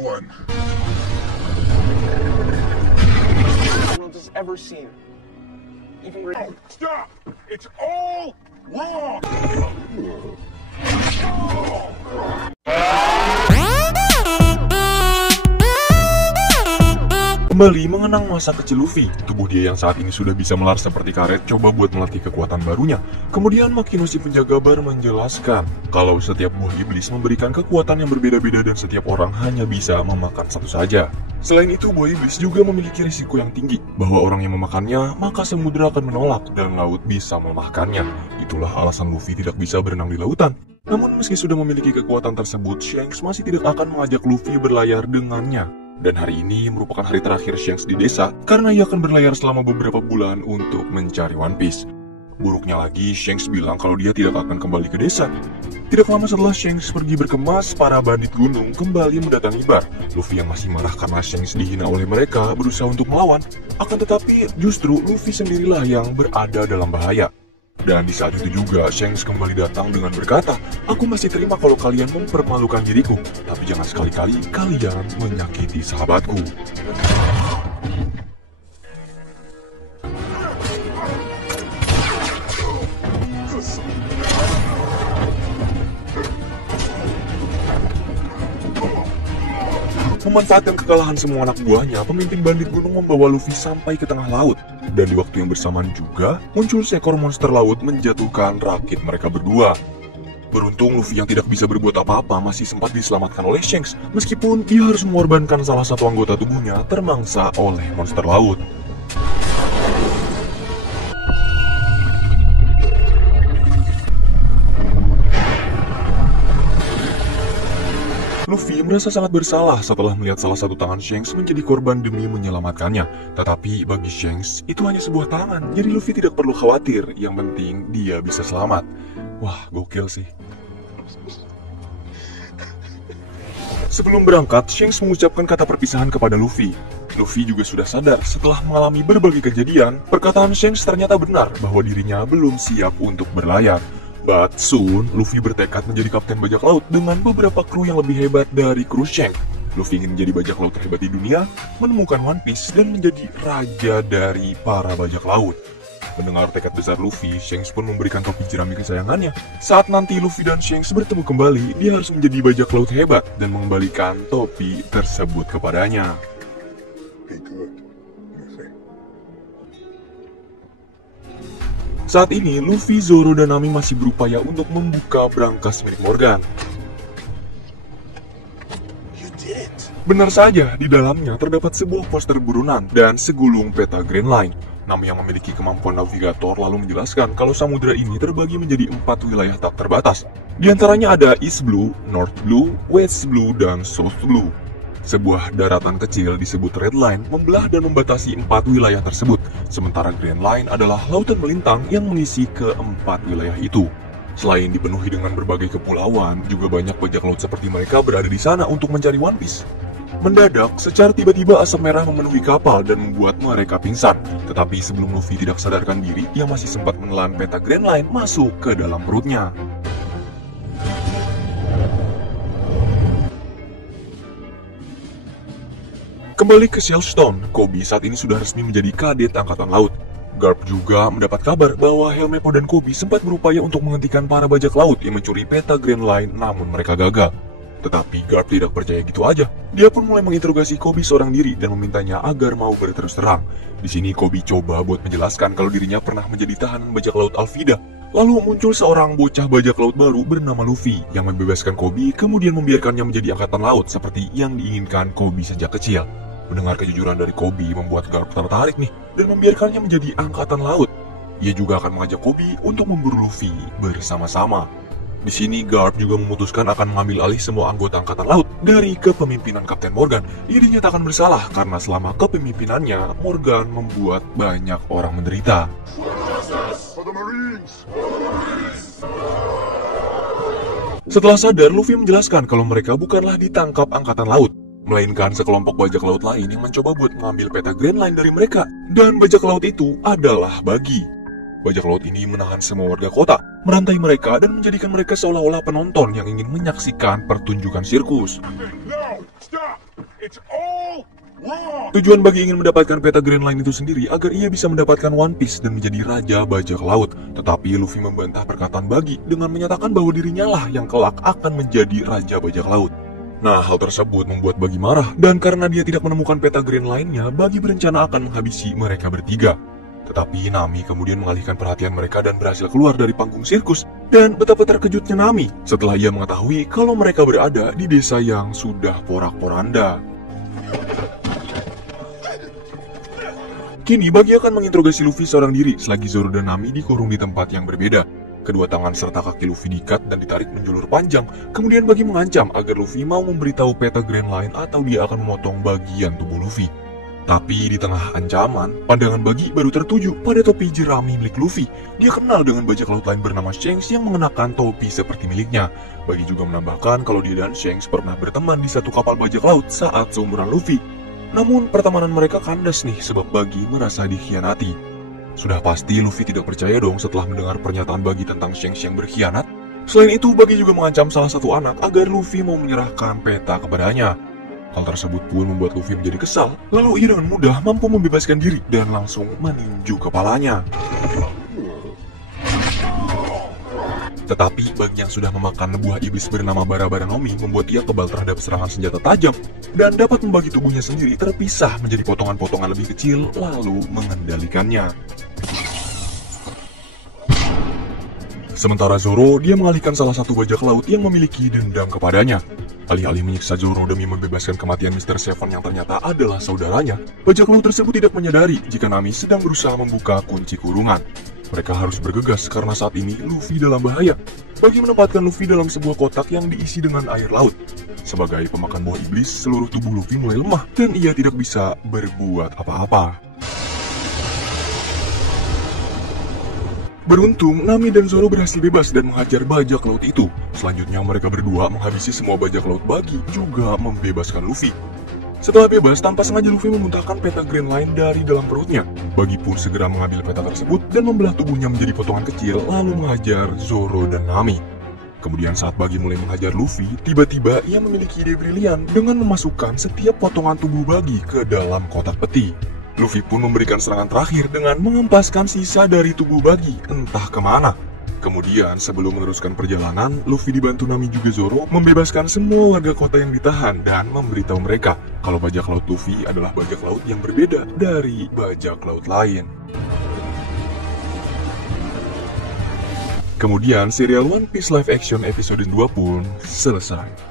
one. world has ever seen. Even Stop! It's all wrong! Kembali mengenang masa kecil Luffy, tubuh dia yang saat ini sudah bisa melar seperti karet coba buat melatih kekuatan barunya. Kemudian Makino si penjaga bar menjelaskan kalau setiap buah iblis memberikan kekuatan yang berbeda-beda dan setiap orang hanya bisa memakan satu saja. Selain itu, buah iblis juga memiliki risiko yang tinggi, bahwa orang yang memakannya, maka samudera akan menolak dan laut bisa melemahkannya. Itulah alasan Luffy tidak bisa berenang di lautan. Namun meski sudah memiliki kekuatan tersebut, Shanks masih tidak akan mengajak Luffy berlayar dengannya. Dan hari ini merupakan hari terakhir Shanks di desa, karena ia akan berlayar selama beberapa bulan untuk mencari One Piece. Buruknya lagi, Shanks bilang kalau dia tidak akan kembali ke desa. Tidak lama setelah Shanks pergi berkemas, para bandit gunung kembali mendatangi bar. Luffy yang masih marah karena Shanks dihina oleh mereka berusaha untuk melawan. Akan tetapi, justru Luffy sendirilah yang berada dalam bahaya. Dan di saat itu juga, Shanks kembali datang dengan berkata, "Aku masih terima kalau kalian mempermalukan diriku, tapi jangan sekali-kali kalian menyakiti sahabatku." Memanfaatkan kekalahan semua anak buahnya, pemimpin bandit gunung membawa Luffy sampai ke tengah laut. Dan di waktu yang bersamaan juga, muncul seekor monster laut menjatuhkan rakit mereka berdua. Beruntung Luffy yang tidak bisa berbuat apa-apa masih sempat diselamatkan oleh Shanks, meskipun dia harus mengorbankan salah satu anggota tubuhnya termangsa oleh monster laut. Luffy merasa sangat bersalah setelah melihat salah satu tangan Shanks menjadi korban demi menyelamatkannya. Tetapi bagi Shanks, itu hanya sebuah tangan, jadi Luffy tidak perlu khawatir, yang penting dia bisa selamat. Wah, gokil sih. Sebelum berangkat, Shanks mengucapkan kata perpisahan kepada Luffy. Luffy juga sudah sadar setelah mengalami berbagai kejadian, perkataan Shanks ternyata benar bahwa dirinya belum siap untuk berlayar. But soon, Luffy bertekad menjadi kapten bajak laut dengan beberapa kru yang lebih hebat dari kru Shanks. Luffy ingin menjadi bajak laut terhebat di dunia, menemukan One Piece, dan menjadi raja dari para bajak laut. Mendengar tekad besar Luffy, Shanks pun memberikan topi jerami kesayangannya. Saat nanti Luffy dan Shanks bertemu kembali, dia harus menjadi bajak laut hebat dan mengembalikan topi tersebut kepadanya. Be good, Luffy. Saat ini, Luffy, Zoro, dan Nami masih berupaya untuk membuka brankas milik Morgan. Benar saja, di dalamnya terdapat sebuah poster burunan dan segulung peta Grand Line. Nami yang memiliki kemampuan navigator lalu menjelaskan kalau samudera ini terbagi menjadi 4 wilayah tak terbatas. Di antaranya ada East Blue, North Blue, West Blue, dan South Blue. Sebuah daratan kecil disebut Red Line membelah dan membatasi 4 wilayah tersebut, sementara Grand Line adalah lautan melintang yang mengisi ke-4 wilayah itu. Selain dipenuhi dengan berbagai kepulauan, juga banyak bajak laut seperti mereka berada di sana untuk mencari One Piece. Mendadak, secara tiba-tiba asap merah memenuhi kapal dan membuat mereka pingsan. Tetapi sebelum Luffy tidak sadarkan diri, ia masih sempat menelan peta Grand Line masuk ke dalam perutnya. Kembali ke Shellstone, Koby saat ini sudah resmi menjadi kadet Angkatan Laut. Garp juga mendapat kabar bahwa Helmeppo dan Koby sempat berupaya untuk menghentikan para bajak laut yang mencuri peta Grand Line, namun mereka gagal. Tetapi Garp tidak percaya gitu aja. Dia pun mulai menginterogasi Koby seorang diri dan memintanya agar mau berterus terang. Di sini Koby coba buat menjelaskan kalau dirinya pernah menjadi tahanan bajak laut Alvida. Lalu muncul seorang bocah bajak laut baru bernama Luffy yang membebaskan Koby, kemudian membiarkannya menjadi angkatan laut seperti yang diinginkan Koby sejak kecil. Mendengar kejujuran dari Koby membuat Garp tertarik nih dan membiarkannya menjadi angkatan laut. Ia juga akan mengajak Koby untuk memburu Luffy bersama-sama. Di sini Garp juga memutuskan akan mengambil alih semua anggota angkatan laut dari kepemimpinan Kapten Morgan. Ia dinyatakan bersalah karena selama kepemimpinannya Morgan membuat banyak orang menderita. Setelah sadar, Luffy menjelaskan kalau mereka bukanlah ditangkap angkatan laut, melainkan sekelompok bajak laut lain yang mencoba buat mengambil peta Grand Line dari mereka. Dan bajak laut itu adalah Buggy. Bajak laut ini menahan semua warga kota, merantai mereka dan menjadikan mereka seolah-olah penonton yang ingin menyaksikan pertunjukan sirkus. No! Stop! It's all wrong! Tujuan Buggy ingin mendapatkan peta Grand Line itu sendiri agar ia bisa mendapatkan One Piece dan menjadi Raja Bajak Laut. Tetapi Luffy membantah perkataan Buggy dengan menyatakan bahwa dirinya lah yang kelak akan menjadi Raja Bajak Laut. Nah, hal tersebut membuat Buggy marah, dan karena dia tidak menemukan peta Grand Line-nya, Buggy berencana akan menghabisi mereka bertiga. Tetapi Nami kemudian mengalihkan perhatian mereka dan berhasil keluar dari panggung sirkus. Dan betapa terkejutnya Nami setelah ia mengetahui kalau mereka berada di desa yang sudah porak-poranda. Kini Buggy akan menginterogasi Luffy seorang diri selagi Zoro dan Nami dikurung di tempat yang berbeda. Kedua tangan serta kaki Luffy diikat dan ditarik menjulur panjang. Kemudian Buggy mengancam agar Luffy mau memberitahu peta Grand Line atau dia akan memotong bagian tubuh Luffy. Tapi di tengah ancaman, pandangan Buggy baru tertuju pada topi jerami milik Luffy. Dia kenal dengan bajak laut lain bernama Shanks yang mengenakan topi seperti miliknya. Buggy juga menambahkan kalau dia dan Shanks pernah berteman di satu kapal bajak laut saat seumuran Luffy. Namun pertemanan mereka kandas nih sebab Buggy merasa dikhianati. Sudah pasti Luffy tidak percaya dong setelah mendengar pernyataan Buggy tentang Shanks yang berkhianat. Selain itu, Buggy juga mengancam salah satu anak agar Luffy mau menyerahkan peta kepadanya. Hal tersebut pun membuat Luffy menjadi kesal, lalu ia dengan mudah mampu membebaskan diri dan langsung meninju kepalanya. Tetapi Buggy yang sudah memakan buah iblis bernama Bara-Bara Nomi membuat ia kebal terhadap serangan senjata tajam dan dapat membagi tubuhnya sendiri terpisah menjadi potongan-potongan lebih kecil lalu mengendalikannya. Sementara Zoro, dia mengalihkan salah satu bajak laut yang memiliki dendam kepadanya. Alih-alih menyiksa Zoro demi membebaskan kematian Mr. Seven yang ternyata adalah saudaranya, bajak laut tersebut tidak menyadari jika Nami sedang berusaha membuka kunci kurungan. Mereka harus bergegas karena saat ini Luffy dalam bahaya. Buggy menempatkan Luffy dalam sebuah kotak yang diisi dengan air laut. Sebagai pemakan buah iblis, seluruh tubuh Luffy mulai lemah dan ia tidak bisa berbuat apa-apa. Beruntung, Nami dan Zoro berhasil bebas dan menghajar bajak laut itu. Selanjutnya mereka berdua menghabisi semua bajak laut Buggy, juga membebaskan Luffy. Setelah bebas, tanpa sengaja Luffy memuntahkan peta Grand Line dari dalam perutnya. Buggy pun segera mengambil peta tersebut dan membelah tubuhnya menjadi potongan kecil lalu menghajar Zoro dan Nami. Kemudian saat Buggy mulai menghajar Luffy, tiba-tiba ia memiliki ide brilian dengan memasukkan setiap potongan tubuh Buggy ke dalam kotak peti. Luffy pun memberikan serangan terakhir dengan mengempaskan sisa dari tubuh Buggy entah kemana. Kemudian sebelum meneruskan perjalanan, Luffy dibantu Nami juga Zoro membebaskan semua warga kota yang ditahan dan memberitahu mereka kalau bajak laut Luffy adalah bajak laut yang berbeda dari bajak laut lain. Kemudian serial One Piece Live Action episode 2 pun selesai.